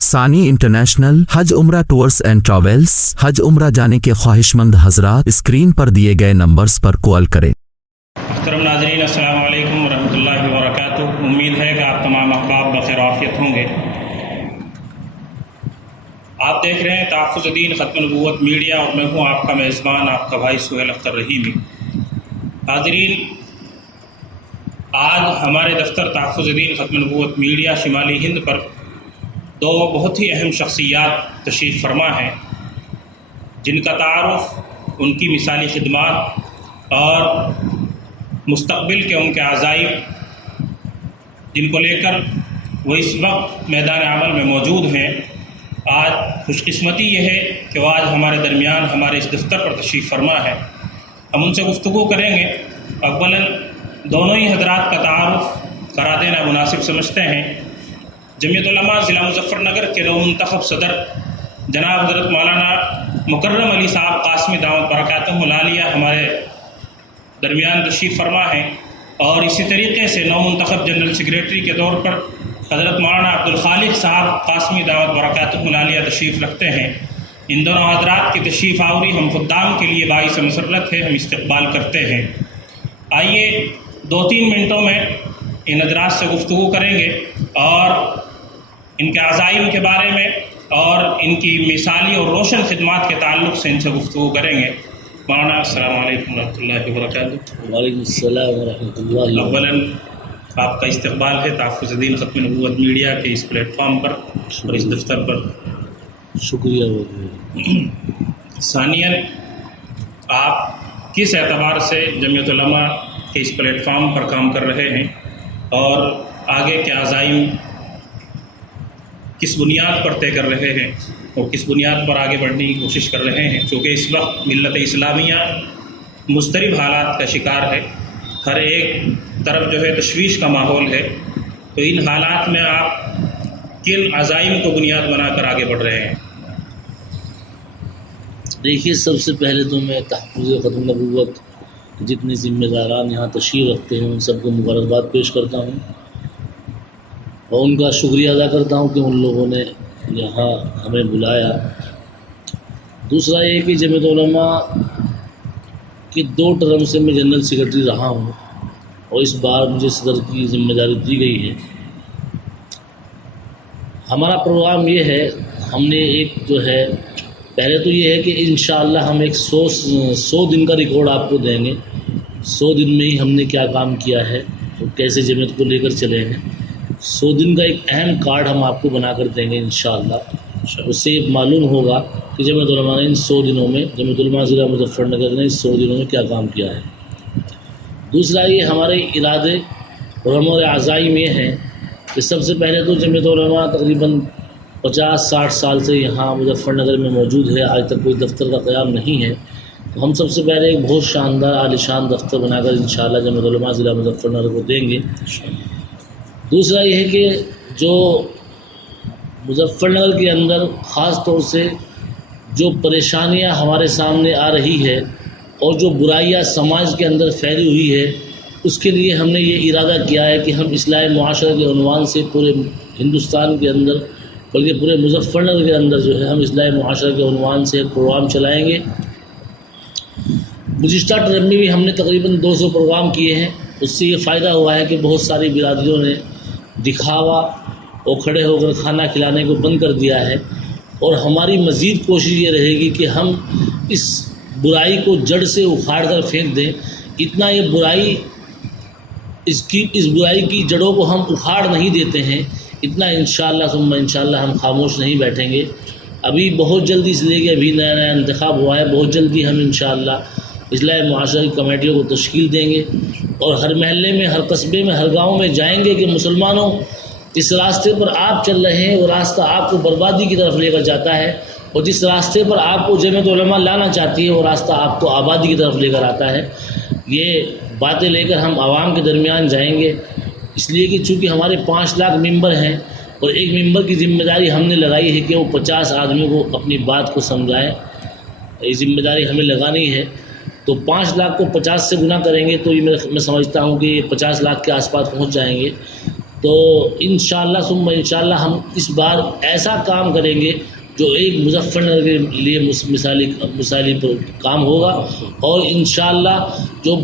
ثانی انٹرنیشنل حج عمرہ tours and travels حج عمرہ جانے کے خواہشمند حضرات اسکرین پر دیے گئے نمبرز پر کال کریں۔ محترم ناظرین، السلام علیکم ورحمۃ اللہ وبرکاتہ۔ امید ہے کہ آپ تمام احباب بخیر عافیت ہوں گے۔ آپ دیکھ رہے ہیں تحفظ دین ختم نبوت میڈیا اور میں ہوں آپ کا میزبان، آپ کا بھائی سہیل اختر رحیمی۔ حاضرین، آج ہمارے دفتر تحفظ دین ختم نبوت میڈیا شمالی ہند پر دو بہت ہی اہم شخصیات تشریف فرما ہیں، جن کا تعارف، ان کی مثالی خدمات اور مستقبل کے ان کے عزائم، جن کو لے کر وہ اس وقت میدان عمل میں موجود ہیں۔ آج خوش قسمتی یہ ہے کہ وہ آج ہمارے درمیان ہمارے اس دفتر پر تشریف فرما ہے۔ ہم ان سے گفتگو کریں گے۔ اولاً دونوں ہی حضرات کا تعارف کرا دینا مناسب سمجھتے ہیں۔ جمعیت علماء ضلع مظفر نگر کے نو منتخب صدر جناب حضرت مولانا مکرم علی صاحب قاسمی دعوت برکاتہم العالیہ ہمارے درمیان تشریف فرما ہیں، اور اسی طریقے سے نو منتخب جنرل سیکریٹری کے طور پر حضرت مولانا عبدالخالق صاحب قاسمی دعوت برکاتہم العالیہ تشریف رکھتے ہیں۔ ان دونوں حضرات کی تشریف آوری ہم خدام کے لیے باعث مسرت ہے، ہم استقبال کرتے ہیں۔ آئیے 2-3 منٹوں میں ان حضرات سے گفتگو کریں گے اور ان کے عزائم کے بارے میں اور ان کی مثالی اور روشن خدمات کے تعلق سے ان سے گفتگو کریں گے۔ مولانا السلام علیکم ورحمۃ اللہ وبرکاتہ۔ وعلیکم السلام ورحمۃ اللہ۔ اولاً آپ کا استقبال ہے تحفظ دین ختم نبوت میڈیا کے اس پلیٹ فارم پر اور اس دفتر پر۔ شکریہ بہت۔ ثانیاً، آپ کس اعتبار سے جمعیت علماء کے اس پلیٹ فارم پر کام کر رہے ہیں اور آگے کے عزائم کس بنیاد پر طے کر رہے ہیں اور کس بنیاد پر آگے بڑھنے کی کوشش کر رہے ہیں؟ چونکہ اس وقت ملت اسلامیہ مضطرب حالات کا شکار ہے، ہر ایک طرف جو ہے تشویش کا ماحول ہے، تو ان حالات میں آپ کن عزائم کو بنیاد بنا کر آگے بڑھ رہے ہیں؟ دیکھیے، سب سے پہلے تو میں تحفظ ختم نبوت جتنے ذمہ داران یہاں تشریف رکھتے ہیں ان سب کو مبارکباد پیش کرتا ہوں اور ان کا شکریہ ادا کرتا ہوں کہ ان لوگوں نے یہاں ہمیں بلایا۔ دوسرا یہ کہ جمعیت علماء کی 2 ٹرم سے میں جنرل سیکرٹری رہا ہوں اور اس بار مجھے صدر کی ذمہ داری دی گئی ہے۔ ہمارا پروگرام یہ ہے، ہم نے ایک جو ہے پہلے تو یہ ہے کہ انشاءاللہ ہم ایک 100 دن کا ریکارڈ آپ کو دیں گے۔ 100 دن میں ہی ہم نے کیا کام کیا ہے اور کیسے جمعیت کو لے کر چلے ہیں۔ 100 دن کا ایک اہم کارڈ ہم آپ کو بنا کر دیں گے انشاءاللہ۔ اس سے معلوم ہوگا کہ جمعیت علماء نے ان 100 دنوں میں، جمعیت علماء ضلع مظفر نگر نے ان 100 دنوں میں کیا کام کیا ہے۔ دوسرا یہ ہمارے ارادے اور ہمارے عزائم یہ ہیں کہ سب سے پہلے تو جمعیت علماء تقریباً 50-60 سال سے یہاں مظفر نگر میں موجود ہے، آج تک کوئی دفتر کا قیام نہیں ہے، تو ہم سب سے پہلے ایک بہت شاندار عالیشان دفتر بنا کر انشاءاللہ جمعیت علماء ضلع مظفر نگر کو دیں گے۔ دوسرا یہ ہے کہ جو مظفر نگر کے اندر خاص طور سے جو پریشانیاں ہمارے سامنے آ رہی ہے اور جو برائیاں سماج کے اندر پھیلی ہوئی ہے، اس کے لیے ہم نے یہ ارادہ کیا ہے کہ ہم اصلاح معاشرہ کے عنوان سے پورے ہندوستان کے اندر بلکہ پورے مظفر نگر کے اندر جو ہے ہم اصلاح معاشرہ کے عنوان سے ایک پروگرام چلائیں گے۔ گزشتہ ٹرم میں بھی ہم نے تقریباً 200 پروگرام کیے ہیں۔ اس سے یہ فائدہ ہوا ہے کہ بہت ساری برادریوں نے دکھاوا اور کھڑے ہو کر کھانا کھلانے کو بند کر دیا ہے، اور ہماری مزید کوشش یہ رہے گی کہ ہم اس برائی کو جڑ سے اکھاڑ کر پھینک دیں۔ اتنا یہ برائی، اس برائی کی جڑوں کو ہم اکھاڑ نہیں دیتے ہیں، اتنا انشاءاللہ ثم انشاءاللہ ہم خاموش نہیں بیٹھیں گے۔ ابھی بہت جلدی، اس لیے کہ ابھی نیا انتخاب ہوا ہے، بہت جلدی ہم انشاءاللہ اصلاح معاشرہ کی کمیٹیوں کو تشکیل دیں گے اور ہر محلے میں، ہر قصبے میں، ہر گاؤں میں جائیں گے کہ مسلمانوں، جس راستے پر آپ چل رہے ہیں وہ راستہ آپ کو بربادی کی طرف لے کر جاتا ہے، اور جس راستے پر آپ کو جمعیت علماء لانا چاہتی ہے وہ راستہ آپ کو آبادی کی طرف لے کر آتا ہے۔ یہ باتیں لے کر ہم عوام کے درمیان جائیں گے، اس لیے کہ چونکہ ہمارے 5 لاکھ ممبر ہیں اور ایک ممبر کی ذمہ داری ہم نے لگائی ہے کہ وہ 50 آدمیوں کو اپنی بات کو سمجھائیں۔ یہ ذمہ داری ہمیں لگانی ہے، تو 5 لاکھ کو 50 سے گنا کریں گے تو یہ میں سمجھتا ہوں کہ یہ 50 لاکھ کے آس پاس پہنچ جائیں گے۔ تو انشاءاللہ ثم انشاءاللہ ہم اس بار ایسا کام کریں گے جو ایک مظفر نگر کے لیے مثالی کام ہوگا، اور انشاءاللہ جو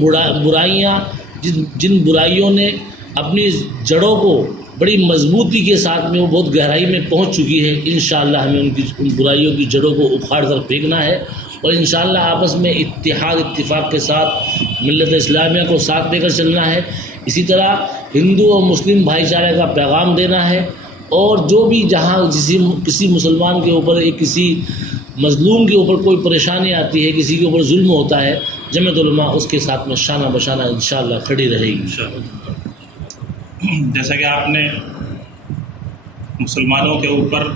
برائیاں جن برائیوں نے اپنی جڑوں کو بڑی مضبوطی کے ساتھ میں وہ بہت گہرائی میں پہنچ چکی ہے، انشاءاللہ ہمیں ان برائیوں کی جڑوں کو اکھاڑ کر پھینکنا ہے، اور انشاءاللہ آپس میں اتفاق کے ساتھ ملت اسلامیہ کو ساتھ دے کر چلنا ہے۔ اسی طرح ہندو اور مسلم بھائی چارے کا پیغام دینا ہے، اور جو بھی جہاں کسی مسلمان کے اوپر کسی مظلوم کے اوپر کوئی پریشانی آتی ہے، کسی کے اوپر ظلم ہوتا ہے، جمعیت علماء اس کے ساتھ میں شانہ بشانہ انشاءاللہ کھڑی رہے گی۔ جیسا کہ آپ نے مسلمانوں کے اوپر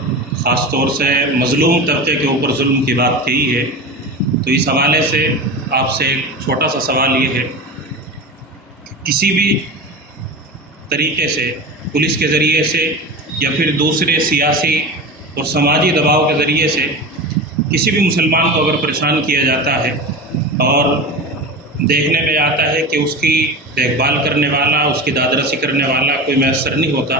خاص طور سے مظلوم طبقے کے اوپر ظلم کی بات کہی ہے، تو اس حوالے سے آپ سے ایک چھوٹا سا سوال یہ ہے کہ کسی بھی طریقے سے پولیس کے ذریعے سے یا پھر دوسرے سیاسی اور سماجی دباؤ کے ذریعے سے کسی بھی مسلمان کو اگر پریشان کیا جاتا ہے اور دیکھنے میں آتا ہے کہ اس کی دیکھ بھال کرنے والا، اس کی داد رسی کرنے والا کوئی میسر نہیں ہوتا،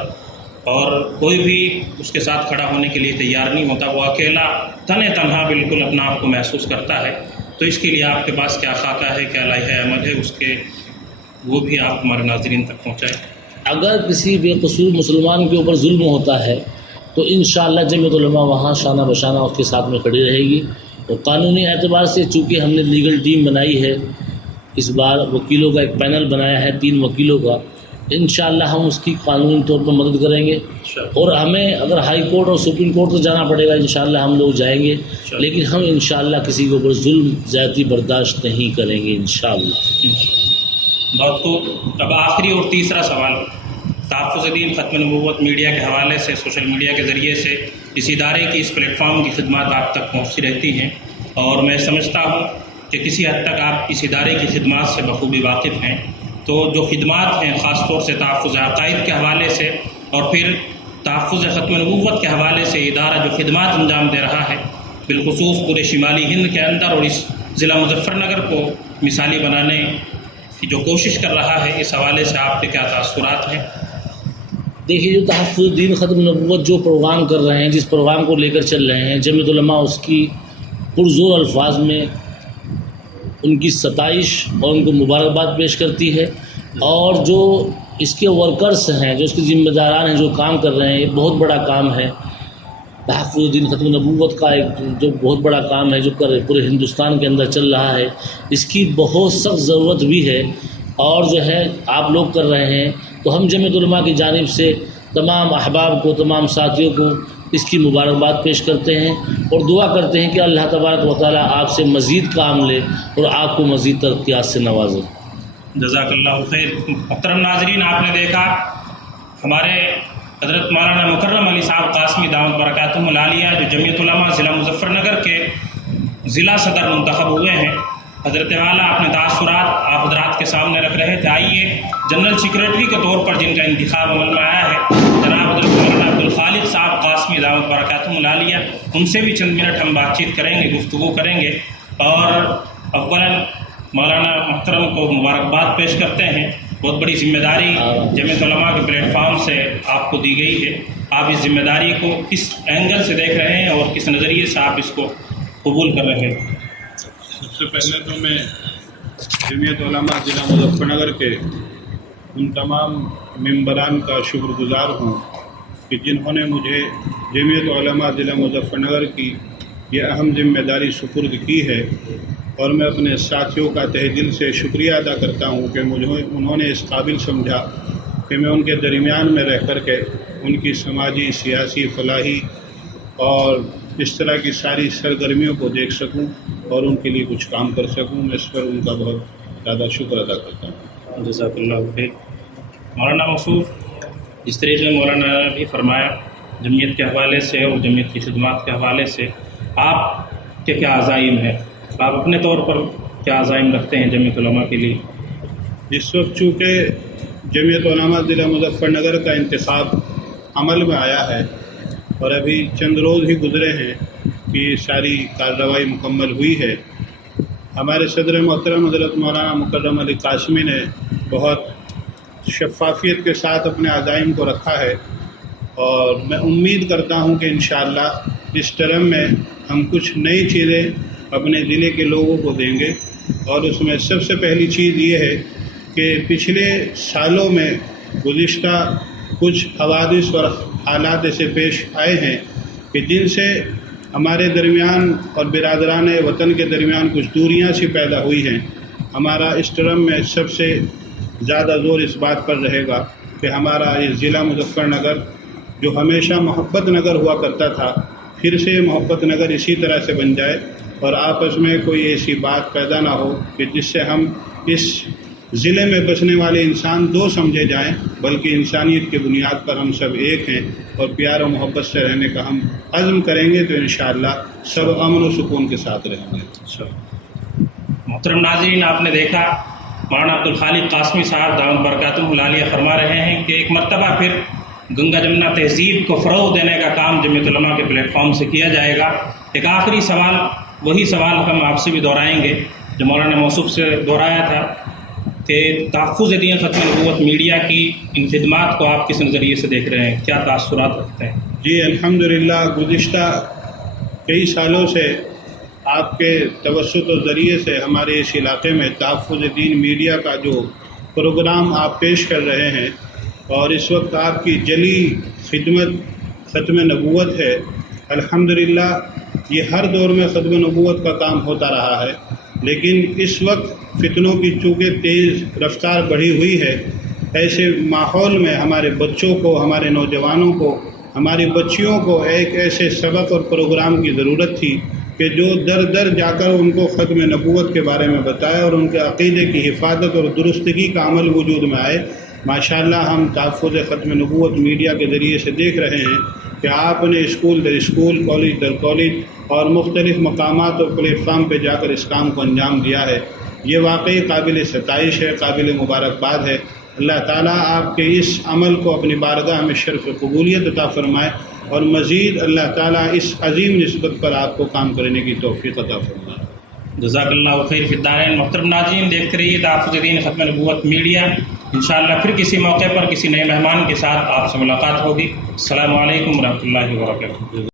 اور کوئی بھی اس کے ساتھ کھڑا ہونے کے لیے تیار نہیں ہوتا، وہ اکیلا تنہا بالکل اپنا آپ کو محسوس کرتا ہے، تو اس کے لیے آپ کے پاس کیا خاکہ ہے، کیا لائحہ عمل ہے، اس کے وہ بھی آپ ہمارے ناظرین تک پہنچائیں۔ اگر کسی بے قصور مسلمان کے اوپر ظلم ہوتا ہے تو انشاءاللہ جمعیت علماء وہاں شانہ بشانہ اس کے ساتھ میں کھڑی رہے گی، اور قانونی اعتبار سے چونکہ ہم نے لیگل ٹیم بنائی ہے، اس بار وکیلوں کا ایک پینل بنایا ہے 3 وکیلوں کا، انشاءاللہ ہم اس کی قانونی طور پر مدد کریں گے، اور ہمیں اگر ہائی کورٹ اور سپریم کورٹ تو جانا پڑے گا انشاءاللہ ہم لوگ جائیں گے، لیکن ہم انشاءاللہ کسی کے اوپر ظلم زیادتی برداشت نہیں کریں گے انشاءاللہ۔ بہت خوب۔ اب آخری اور تیسرا سوال، تحفظ دین ختم نبوت میڈیا کے حوالے سے، سوشل میڈیا کے ذریعے سے اس ادارے کی، اس پلیٹ فارم کی خدمات آپ تک پہنچتی رہتی ہیں، اور میں سمجھتا ہوں کہ کسی حد تک آپ اس ادارے کی خدمات سے بخوبی واقف ہیں، تو جو خدمات ہیں خاص طور سے تحفظ عقائد کے حوالے سے اور پھر تحفظ ختم نبوت کے حوالے سے ادارہ جو خدمات انجام دے رہا ہے، بالخصوص پورے شمالی ہند کے اندر اور اس ضلع مظفر نگر کو مثالی بنانے کی جو کوشش کر رہا ہے، اس حوالے سے آپ کے کیا تاثرات ہیں؟ دیکھیے، جو تحفظ دین ختم نبوت جو پروگرام کر رہے ہیں، جس پروگرام کو لے کر چل رہے ہیں، جمعیت علماء اس کی پرزور الفاظ میں ان کی ستائش اور ان کو مبارکباد پیش کرتی ہے، اور جو اس کے ورکرز ہیں، جو اس کے ذمہ داران ہیں، جو کام کر رہے ہیں، یہ بہت بڑا کام ہے۔ تحفظ دین ختم نبوت کا ایک جو بہت بڑا کام ہے جو پورے ہندوستان کے اندر چل رہا ہے، اس کی بہت سخت ضرورت بھی ہے، اور جو ہے آپ لوگ کر رہے ہیں، تو ہم جمعیت علماء کی جانب سے تمام احباب کو، تمام ساتھیوں کو اس کی مبارکباد پیش کرتے ہیں، اور دعا کرتے ہیں کہ اللہ تبارک و تعالیٰ آپ سے مزید کام لے اور آپ کو مزید ترقیات سے نوازے۔ جزاک اللہ خیر۔ محترم ناظرین، آپ نے دیکھا ہمارے حضرت مولانا مکرم علی صاحب قاسمی دامت برکاتہم العالیہ جو جمعیت علماء ضلع مظفر نگر کے ضلع صدر منتخب ہوئے ہیں، حضرت والا اپنے تاثرات آپ حضرات کے سامنے رکھ رہے تھے۔ آئیے جنرل سیکریٹری کے طور پر جن کا انتخاب عمل میں آیا ہے، جناب حضرت مولانا عبدالخالق صاحب قاسمی دامت برکاتہم العالیہ، ان سے بھی چند منٹ ہم بات چیت کریں گے، گفتگو کریں گے، اور اولاً مولانا محترم کو مبارکباد پیش کرتے ہیں۔ بہت بڑی ذمہ داری جمعیت علماء کے پلیٹ فارم سے آپ کو دی گئی ہے، آپ اس ذمہ داری کو کس اینگل سے دیکھ رہے ہیں اور کس نظریے سے آپ اس کو قبول کر رہے ہیں؟ سب سے پہلے تو میں جمعیت علماء ضلع مظفر نگر کے ان تمام ممبران کا شکر گزار ہوں کہ جنہوں نے مجھے جمعیت علماء ضلع مظفر نگر کی یہ اہم ذمہ داری سپرد کی ہے، اور میں اپنے ساتھیوں کا تہ دل سے شکریہ ادا کرتا ہوں کہ انہوں نے اس قابل سمجھا کہ میں ان کے درمیان میں رہ کر کے ان کی سماجی، سیاسی، فلاحی اور اس طرح کی ساری سرگرمیوں کو دیکھ سکوں اور ان کے لیے کچھ کام کر سکوں۔ میں اس پر ان کا بہت زیادہ شکر ادا کرتا ہوں۔ جزاک اللہ خیر۔ مولانا موصوف، اس طریقے مولانا نے بھی فرمایا جمعیت کے حوالے سے اور جمعیت کی خدمات کے حوالے سے آپ کے کیا عزائم ہیں، آپ اپنے طور پر کیا عزائم رکھتے ہیں جمعیت علماء کے لیے؟ اس وقت چونکہ جمعیت علماء ضلع مظفر نگر کا انتخاب عمل میں آیا ہے اور ابھی چند روز ہی گزرے ہیں کہ ساری کارروائی مکمل ہوئی ہے، ہمارے صدر محترم حضرت مولانا مکرم علی قاسمی نے بہت شفافیت کے ساتھ اپنے عزائم کو رکھا ہے، اور میں امید کرتا ہوں کہ انشاءاللہ اس ٹرم میں ہم کچھ نئی چیزیں اپنے ضلع کے لوگوں کو دیں گے، اور اس میں سب سے پہلی چیز یہ ہے کہ پچھلے سالوں میں گزشتہ کچھ حوادث اور حالات ایسے پیش آئے ہیں کہ جن سے ہمارے درمیان اور برادران وطن کے درمیان کچھ دوریاں سی پیدا ہوئی ہیں۔ ہمارا اس ٹرم میں سب سے زیادہ زور اس بات پر رہے گا کہ ہمارا یہ ضلع مظفر نگر جو ہمیشہ محبت نگر ہوا کرتا تھا، پھر سے محبت نگر اسی طرح سے بن جائے، اور آپس میں کوئی ایسی بات پیدا نہ ہو کہ جس سے ہم اس ضلع میں بسنے والے انسان دو سمجھے جائیں، بلکہ انسانیت کی بنیاد پر ہم سب ایک ہیں، اور پیار و محبت سے رہنے کا ہم عزم کریں گے تو انشاءاللہ سب امن و سکون کے ساتھ رہیں گے۔ محترم ناظرین، آپ نے دیکھا مولانا عبدالخالق قاسمی صاحب دامت برکاتہ العالیہ فرما رہے ہیں کہ ایک مرتبہ پھر گنگا جمنا تہذیب کو فروغ دینے کا کام جمعیت علماء کے پلیٹ فارم سے کیا جائے گا۔ ایک آخری سوال، وہی سوال ہم آپ سے بھی دہرائیں گے جو مولانا موصوف سے دہرایا تھا کہ تحفظ دین ختم نبوت میڈیا کی ان خدمات کو آپ کس نظریے سے دیکھ رہے ہیں، کیا تاثرات رکھتے ہیں؟ جی الحمدللہ، گزشتہ کئی سالوں سے آپ کے توسط و ذریعے سے ہمارے اس علاقے میں تحفظ دین میڈیا کا جو پروگرام آپ پیش کر رہے ہیں، اور اس وقت آپ کی جلی خدمت ختم نبوت ہے، الحمدللہ یہ ہر دور میں ختم نبوت کا کام ہوتا رہا ہے، لیکن اس وقت فتنوں کی چونکہ تیز رفتار بڑھی ہوئی ہے، ایسے ماحول میں ہمارے بچوں کو، ہمارے نوجوانوں کو، ہماری بچیوں کو ایک ایسے سبق اور پروگرام کی ضرورت تھی کہ جو در در جا کر ان کو ختم نبوت کے بارے میں بتائے اور ان کے عقیدے کی حفاظت اور درستگی کا عمل وجود میں آئے۔ ماشاءاللہ ہم تحفظ ختم نبوت میڈیا کے ذریعے سے دیکھ رہے ہیں کہ آپ نے اسکول در اسکول، کالج در کالج اور مختلف مقامات اور پلیٹ فارم پہ جا کر اس کام کو انجام دیا ہے۔ یہ واقعی قابل ستائش ہے، قابل مبارکباد ہے۔ اللہ تعالیٰ آپ کے اس عمل کو اپنی بارگاہ میں شرف قبولیت عطا فرمائے، اور مزید اللہ تعالیٰ اس عظیم نسبت پر آپ کو کام کرنے کی توفیق عطا فرمائے۔ جزاک اللہ خیر فی الدارین۔ محترم ناظرین، دیکھتے رہیے تحفظ دین ختم نبوت میڈیا۔ انشاءاللہ پھر کسی موقع پر کسی نئے مہمان کے ساتھ آپ سے ملاقات ہوگی۔ السلام علیکم ورحمۃ اللہ وبرکاتہ۔